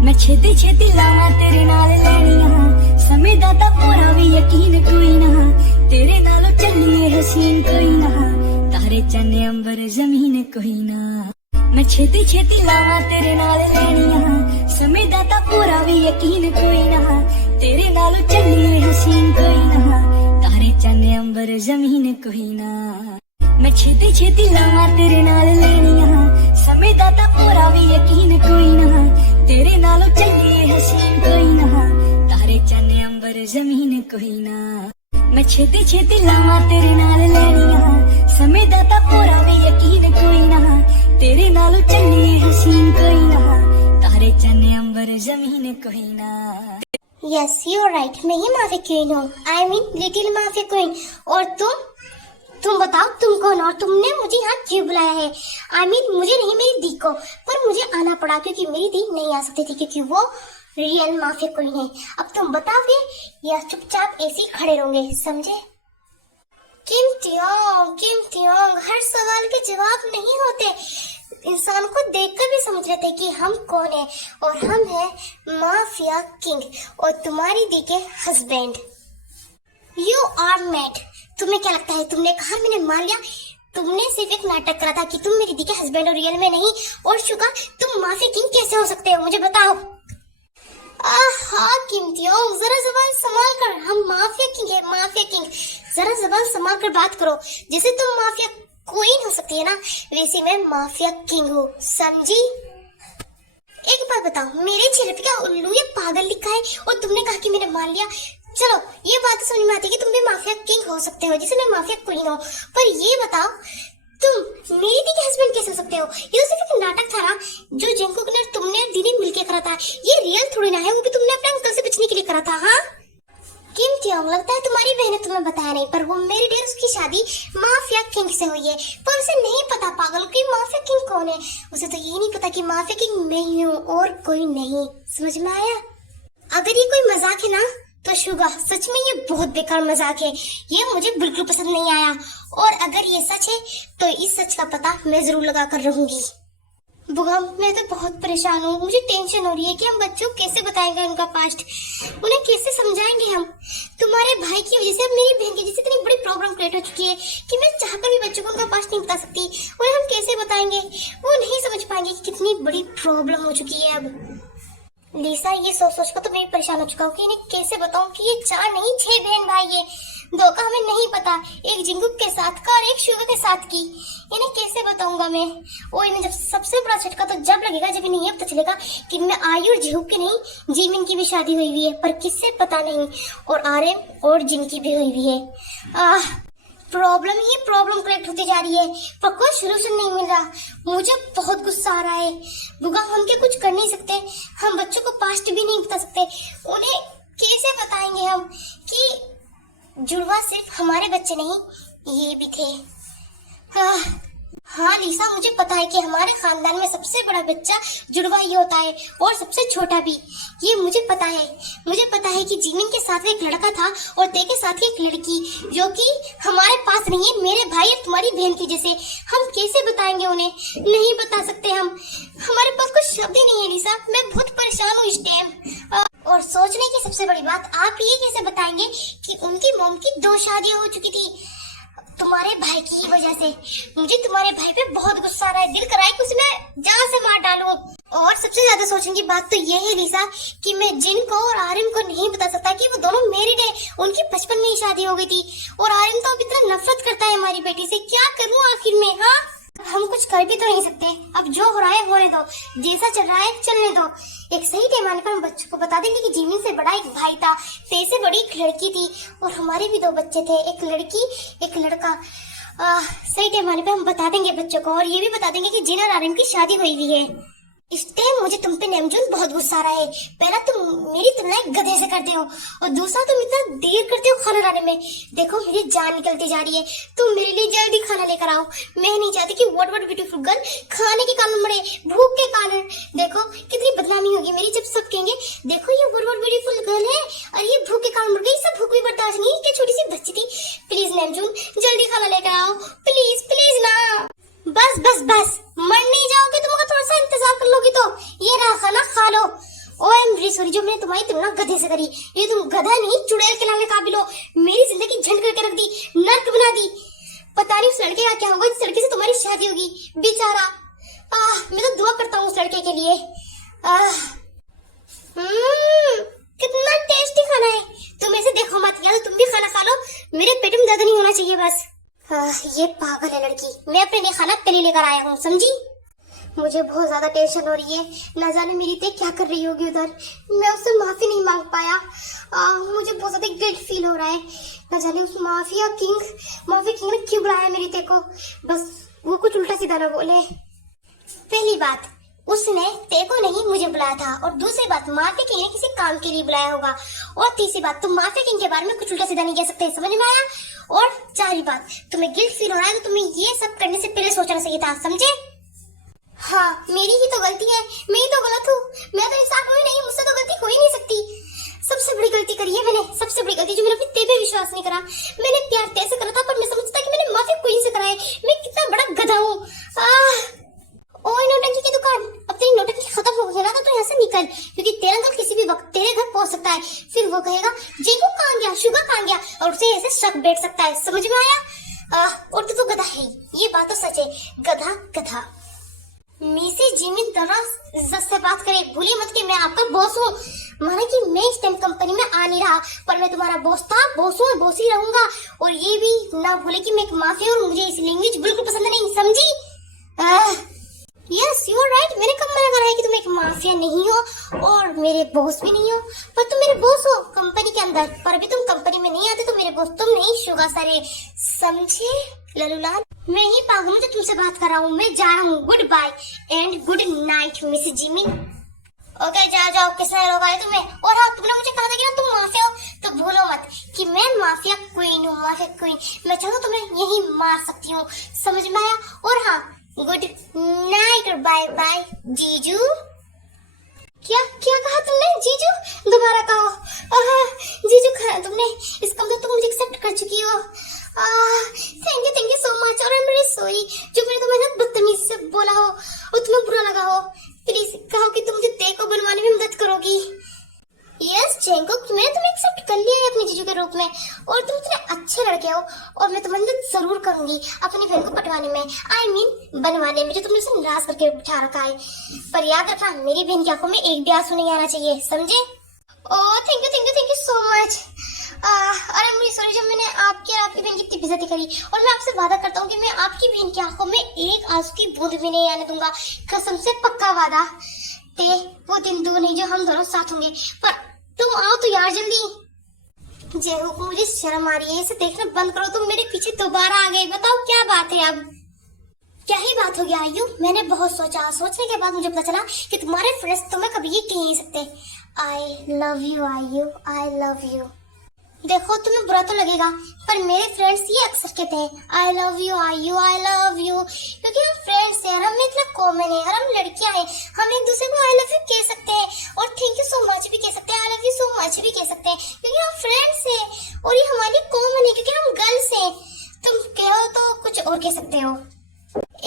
मैं छेती छेती लावा तेरे नाल लैनियां, समय दा तां पूरा भी यकीन कोई ना, तेरे नालों चलिए हसीन कोई ना, तारे चन्ने अंबर जमीन कोई ना। मैं छेती छेती लावा तेरे नाल लैनियां, समय दा तां पूरा भी यकीन कोई ना, तेरे नालों चलिए हसीन कोई ना, तारे चन्ने अंबर जमीन कोई ना। मैं छेती छेती लावा तेरे नाल लैनियां, समय दा तां पूरा भी यकीन कोई ना, तेरे नालों चलिए हसीन कोई ना, तारे चन्ने अंबर जमीन कोई ना। मैं छेती छेती लावा तेरे नाल लैनियां, समय दा तां पूरा भी यकीन कोई ना, तेरे नालों चलिए हसीन कोई ना, तारे चन्ने अंबर जमीन कोई ना। यस यू आर राइट, मैं ही माफी क्वीन हूँ, आई मीन लिटिल माफी क्वीन। और तुम बताओ तुम कौन और तुमने मुझे यहाँ क्यों बुलाया है? आई मीन मुझे नहीं, मेरी दी को, पर मुझे आना पड़ा क्योंकि मेरी दी नहीं आ सकती थी क्योंकि वो रियल माफी क्वीन है। अब तुम बताओगे या चुपचाप ऐसे ही खड़े रहोगे, समझे? किम त्योंग, हर सवाल के जवाब नहीं होते। इंसान को देखकर भी समझ लेते कि हम कौन है, और हम है माफिया किंग और तुम्हारी दी के हस्बैंड। You are mad. तुम्हें क्या लगता है? तुमने कहा मैंने मान लिया? तुमने सिर्फ एक नाटक करा था कि तुम मेरी दी के हस्बैंड और रियल में नहीं। और शुगा, तुम माफिया किंग कैसे हो सकते हो, मुझे बताओ। किम त्योंग, जरा जबान संभाल कर, हम माफिया किंग है, माफिया किंग। जरा जबान संभाल कर बात करो। जैसे तुम माफिया क्वीन हो सकती है ना, वैसे मैं माफिया किंग हूँ, समझी? एक बात बताओ, मेरे चेहरे पे क्या उल्लू या पागल लिखा है और तुमने कहा कि मैंने मान लिया? चलो ये बात समझ में आती है कि तुम भी माफिया किंग हो सकते हो जैसे मैं माफिया क्वीन हूँ, पर ये बताओ तुम मेरी दी के हस्बैंड कैसे हो सकते हो? ये सिर्फ एक नाटक था ना जो जिनको तुमने दी ने मिलके करा था। ये रियल थोड़ी ना है, वो भी तुमने अपने अंकल से बचने के लिए करा था। हाँ किम त्योंग, लगता है तुम्हारी बहन ने तुम्हें बताया नहीं, पर वो मेरी डेर उसकी शादी माफिया किंग से हुई है, पर उसे नहीं पता पागल कि माफिया किंग कौन है। उसे तो ये नहीं पता कि माफिया किंग मैं ही हूँ और कोई नहीं। समझ में आया? अगर ये कोई मजाक है ना तो शुगा, सच में ये बहुत बेकार मजाक है, ये मुझे बिल्कुल पसंद नहीं आया। और अगर ये सच है तो इस सच का पता मैं जरूर लगा कर रहूंगी। बुआ, मैं तो बहुत परेशान हूँ, मुझे टेंशन हो रही है कि हम बच्चों को कैसे बताएंगे उनका पास्ट, उन्हें कैसे समझाएंगे हम। तुम्हारे भाई की वजह से अब मेरी बहन की वजह से इतनी बड़ी प्रॉब्लम क्रिएट हो चुकी है कि मैं चाहकर भी बच्चों को उनका पास्ट नहीं बता सकती। उन्हें हम कैसे बताएंगे? वो नहीं समझ पाएंगे कि कितनी बड़ी प्रॉब्लम हो चुकी है अब। लिसा, ये सोच सोच कर तो मैं परेशान हो चुका हूँ कि इन्हें कैसे बताऊं कि ये 4 नहीं 6 बहन भाई है। 2 का हमें नहीं पता, एक जिंगुक के साथ का और एक शुगा के साथ की। इन्हें कैसे बताऊंगा मैं? वो इन्हें जब सबसे बड़ा झटका तो जब लगेगा जब इन्हें ये पता चलेगा कि मैं आयु और जिहुक की नहीं, जिमिन की भी शादी हुई हुई है, पर किससे पता नहीं, और आर्यन और जिन की भी हुई हुई है। प्रॉब्लम ही प्रॉब्लम क्रिएट होती जा रही है, पर कोई सोल्यूशन नहीं मिल रहा। मुझे बहुत गुस्सा आ रहा है। बुगा, हम क्या कुछ कर नहीं सकते? हम बच्चों को पास्ट भी नहीं बता सकते। उन्हें कैसे बताएंगे हम कि जुड़वा सिर्फ हमारे बच्चे नहीं, ये भी थे। हाँ लिसा, मुझे पता है कि हमारे खानदान में सबसे बड़ा बच्चा जुड़वा ही होता है और सबसे छोटा भी, ये मुझे पता है। मुझे पता है कि जीमिन के साथ एक लड़का था और ते के साथ एक लड़की, जो कि हमारे पास नहीं है, मेरे भाई और तुम्हारी बहन की जैसे। हम कैसे बताएंगे उन्हें? नहीं बता सकते हम, हमारे पास कुछ शब्द ही नहीं है लिसा। मैं बहुत परेशान हूँ इस टाइम। और सोचने की सबसे बड़ी बात, आप ये कैसे बताएंगे कि उनकी मॉम की 2 शादियां हो चुकी थी तुम्हारे भाई की वजह से? मुझे तुम्हारे भाई पे बहुत गुस्सा आ रहा है, दिल कर रहा है कि उसे मैं जान से मार डालूं। और सबसे ज्यादा सोचने की बात तो ये है लिसा कि मैं जिन को और आर्यन को नहीं बता सकता कि वो दोनों मैरिड है, उनकी बचपन में ही शादी हो गई थी, और आर्यन तो अब इतना नफरत करता है हमारी बेटी से। क्या करूं आखिर में? हाँ हम कुछ कर भी तो नहीं सकते, अब जो हो रहा है होने दो, जैसा चल रहा है चलने दो। एक सही टाइम आने पर हम बच्चों को बता देंगे कि जिमिन से बड़ा एक भाई था, ते से बड़ी एक लड़की थी, और हमारे भी 2 बच्चे थे, एक लड़की एक लड़का। सही टाइम आने पर हम बता देंगे बच्चों को, और ये भी बता देंगे कि जिन और आर्यन की शादी हुई हुई है। इस टाइम मुझे तुम पे नेमजून बहुत गुस्सा आ रहा है। पहला तुम मेरी तुलना एक गधे से करते हो, और दूसरा तुम इतना देर करते हो खाना लाने में। देखो मेरी जान निकलती जा रही है, तुम मेरे लिए जल्दी खाना लेकर आओ। मैं नहीं चाहती कि व्हाट ब्यूटीफुल गर्ल खाने के कारण मरे, भूख के कारण। देखो कितनी बदनामी होगी मेरी जब सब कहेंगे देखो ये व्हाट ब्यूटीफुल गर्ल है और ये भूख के कारण मर गई। सब भूख भी बर्दाश्त नहीं, क्या छोटी सी बच्ची थी। प्लीज नेमजून जल्दी खाना लेकर आओ, प्लीज प्लीज ना। बस बस बस, मर नहीं जाओगे तुम, अगर थोड़ा सा इंतजार कर लोगी तो। ये रहा खाना, खा लो। रियली सॉरी जो मैंने तुम्हारी तुलना गधे से करी। ये तुम गधा नहीं चुड़ैल कहलाने के काबिल हो। मेरी जिंदगी झंड करके रख दी, नर्क बना दी। पता नहीं उस लड़के का क्या होगा जिस लड़के से तुम्हारी शादी होगी, बेचारा। मैं तो दुआ करता हूँ उस लड़के के लिए। कितना टेस्टी खाना है। तुम ऐसे देखो मत, या तो तुम भी खाना खा लो, मेरे पेट में दर्द नहीं होना चाहिए बस। ये पागल है लड़की। मैं अपने लिए खाना पहले लेकर आया हूँ, समझी। मुझे बहुत ज्यादा टेंशन हो रही है, ना जाने मेरी ते क्या कर रही होगी उधर। मैं उससे माफी नहीं मांग पाया। मुझे बहुत ज्यादा गिल्ट फील हो रहा है। ना जाने उस माफिया किंग ने क्यों बुलाया मेरी ते को। बस वो कुछ उल्टा सीधा ना बोले। पहली बात, उसने ते को नहीं मुझे बुलाया था। और दूसरी बात, माफिया किंग ने किसी काम के लिए बुलाया होगा। और तीसरी बात, तुम माफिया किंग के बारे में कुछ उल्टा सीधा नहीं कह सकते, समझ में आया। और चारही बात, तुम्हें गिल्ट फील हो रहा है तो तुम्हें ये सब करने से पहले सोचना चाहिए था, समझे। हाँ, मेरी ही तो गलती है, मैं ही तो गलत हूँ। मैं तो इंसान हुई नहीं, मुझसे तो गलती हो ही नहीं सकती। सबसे बड़ी गलती करी है मैंने, सबसे बड़ी गलती जो मैंने अपनी ते पे विश्वास नहीं करा। मैंने प्यार ते से करा था, पर मैं समझता कि मैंने माफी क्वीन से करा है। मैं कितना बड़ा गधा हूँ। ओए नौटंकी की दुकान, अब तेरी नौटंकी खत्म हो गई ना तो यहाँ से निकल, क्योंकि तेरा अंकल किसी भी वक्त तेरे घर पहुंच सकता है। फिर वो कहेगा जेको कहाँ गया, शुगर कहाँ गया, और उसे ऐसे शक बैठ सकता है, समझ में आया। और तू तो गधा है, ये बात तो सच है, गधा गधा। मिसेस जिमी जरा इज्जत से बात करे, भूलिए मत कि मैं आपका बॉस हूँ। माना कि मैं इस टाइम कंपनी में आ नहीं रहा, पर मैं तुम्हारा बॉस था, बॉस हूँ, बॉस ही रहूंगा। और ये भी ना भूले कि मैं एक माफिया और मुझे इस लैंग्वेज बिल्कुल पसंद नहीं, समझी। यस यू आर राइट, मैंने कब मना करा है कि तुम एक माफिया नहीं हो और मेरे बॉस भी नहीं हो। पर तुम मेरे बॉस हो कंपनी के अंदर, पर अभी तुम कंपनी में नहीं आते तो मेरे बॉस तुम नहीं, शुगा सारे, समझे ललूलाल। मैं ही पागल हूँ जो तुमसे बात कर रहा हूँ। मैं जा रहा हूँ, goodbye and good night Mrs Jimmy. Okay जाओ, किसने रोका है तुम्हें। और हाँ, तुमने मुझे कहा था कि ना तुम माफिया हो, तो भूलो मत कि मैं माफिया क्वीन हूँ, माफिया क्वीन। मैं चाहूँ तो तुम्हें यही मार सकती हूँ, समझ में आया। और हाँ, गुड नाइट और बाय बाय जीजू। क्या क्या कहा तुमने जीजू, दोबारा कहो। जीजू कहा तुमने, इसका मतलब तुम मुझे एक्सेप्ट कर चुकी हो। Thank you so much. और आई एम रियली सॉरी जो मैंने तुम्हें ना बदतमीजी से बोला हो और तुम्हें बुरा लगा हो। प्लीज कहो कि तुम मुझे ते को बनवाने में मदद करोगी। यस जेंको, मैंने तुम्हें एक्सेप्ट कर लिया है अपने जीजू के रूप में, और तुम इतने अच्छे लड़के हो और मैं तुम्हारी मदद जरूर करूंगी अपनी बहन को पटवाने में, आई मीन बनवाने में, जो तुमने उसे नाराज करके बिठा रखा है। पर याद रखना, मेरी बहन की आंखों में एक भी आंसू नहीं आना चाहिए, समझे। Oh thank you so much. अरे मुझे सॉरी जब मैंने आपकी और आपकी बहन की इतनी बेइज्जती करी। और मैं आपसे वादा करता हूँ कि मैं आपकी बहन की आंखों में एक आंसू की बूंद भी नहीं आने दूंगा, कसम से पक्का वादा। ते वो दिन दूर नहीं जो हम दोनों साथ होंगे। पर तुम आओ तो यार जल्दी। जेहू को मुझे शर्म आ रही है, इसे देखना बंद करो। तुम मेरे पीछे दोबारा आ गए, बताओ क्या बात है। अब क्या ही बात हो गया आयु, मैंने बहुत सोचा, सोचने के बाद मुझे पता चला कि तुम्हारे फ्रेंड्स तुम्हें कभी ये कह नहीं सकते आई लव यू आयु, आई लव यू। देखो तुम्हें बुरा तो लगेगा, पर मेरे फ्रेंड्स ये अक्सर कहते हैं आई लव यू आयु, आई लव यू, क्योंकि हम फ्रेंड्स हैं, हम में इतना कॉमन है, और हम लड़कियां हैं, हम एक दूसरे को आई लव यू कह सकते हैं और थैंक यू सो मच भी कह सकते हैं, I love you so much भी कह सकते हैं, क्योंकि हम फ्रेंड्स हैं और ये हमारी कॉमन है, क्योंकि हम गर्ल्स हैं। तुम कहो तो कुछ और कह सकते हो।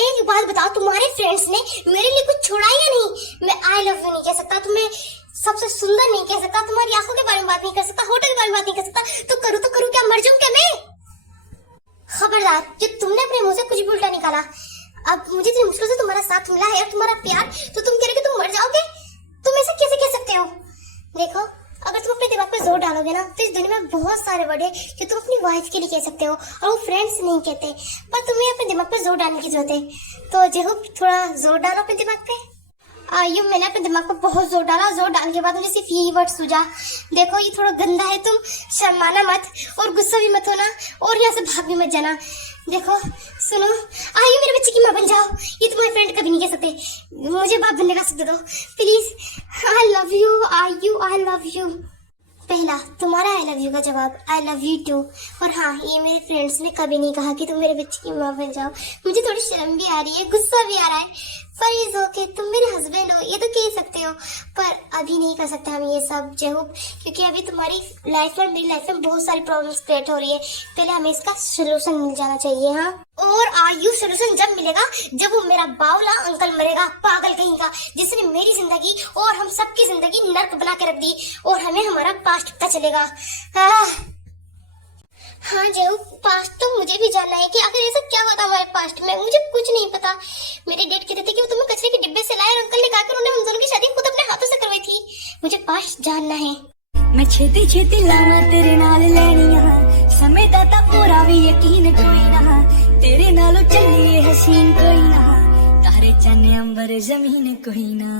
एक बात बताओ, तुम्हारे फ्रेंड्स ने मेरे लिए कुछ छोड़ा या नहीं। मैं आई लव यू नहीं कह सकता, तुम्हें सबसे सुंदर नहीं कह सकता, तुम्हारी आंखों के बारे में बात नहीं कर सकता, होटल के बारे में बात नहीं कर सकता, तो करूँ क्या, मर जाऊं क्या मैं। खबरदार, जो तुमने अपने मुंह से कुछ भी उल्टा निकाला। अब मुझे इतनी मुश्किल से तुम्हारा साथ मिला है और तुम्हारा प्यार, तो तुम कह रहे कि तुम मर जाओगे। तुम ऐसा कैसे कह सकते हो। देखो अगर तुम अपने दिमाग पे जोर डालोगे ना, तो इस दुनिया में बहुत सारे वर्ड है जो तुम अपनी वाइफ के लिए कह सकते हो और वो फ्रेंड्स नहीं कहते, पर तुम्हें अपने दिमाग पे जोर डालने की जरूरत है। तो जेहू थोड़ा जोर डालो अपने दिमाग पे। आयु मैंने अपने दिमाग पर बहुत जोर डाला, जोर डालने के बाद मुझे सिर्फ यही वर्ड सूझा। देखो ये थोड़ा गंदा है, तुम शर्माना मत और गुस्सा भी मत होना और यहाँ से भाग भी मत जाना। देखो सुनो, आयु मेरे बच्चे की माँ बन जाओ, ये तुम्हारे फ्रेंड कभी नहीं कह सकते, मुझे बाप बनने का सुख दो प्लीज। आई लव यू आयु, आई लव यू। पहला तुम्हारा आई लव यू का जवाब आई लव यू टू। और हाँ, ये मेरे फ्रेंड्स ने कभी नहीं कहा कि तुम मेरे बच्चे की माँ बन जाओ। मुझे थोड़ी शर्म भी आ रही है, गुस्सा भी आ रहा है, पर इज ओके, तुम मेरे हस्बैंड हो ये तो कह सकते हो। पर अभी नहीं कर सकते हम ये सब जेहूब, क्योंकि अभी तुम्हारी लाइफ में मेरी लाइफ में बहुत सारी प्रॉब्लम्स क्रिएट हो रही है। पहले हमें इसका सोल्यूशन मिल जाना चाहिए। हाँ, और आयु सोल्यूशन जब मिलेगा जब वो मेरा बावला अंकल मरेगा, पागल कहीं का, जिसने मेरी जिंदगी और हम सबकी जिंदगी नर्क बना के रख दी, और हमें हमारा पास्ट पता चलेगा। हाँ जेहू, पास्ट तो मुझे भी जानना है कि आखिर ऐसा क्या हुआ था हमारे पास्ट में। मुझे कुछ नहीं पता। मेरे डैड कहते थे कि वो तुम्हें कचरे के डिब्बे से लाए और अंकल ने कहा उन्होंने हम दोनों की शादी खुद अपने हाथों से करवाई थी। मुझे पास्ट जानना है। मैं छेती छेती लावा तेरे नाल लैनियां, समय दा तां पूरा भी यकीन कोई ना, तेरे नालों चलिए हसीन कोई ना, तारे चन्ने अंबर जमीन कोई ना,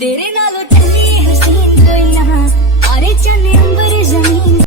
तेरे नालों चलिए हसीन कोई ना, तारे चन्ने अंबर जमीन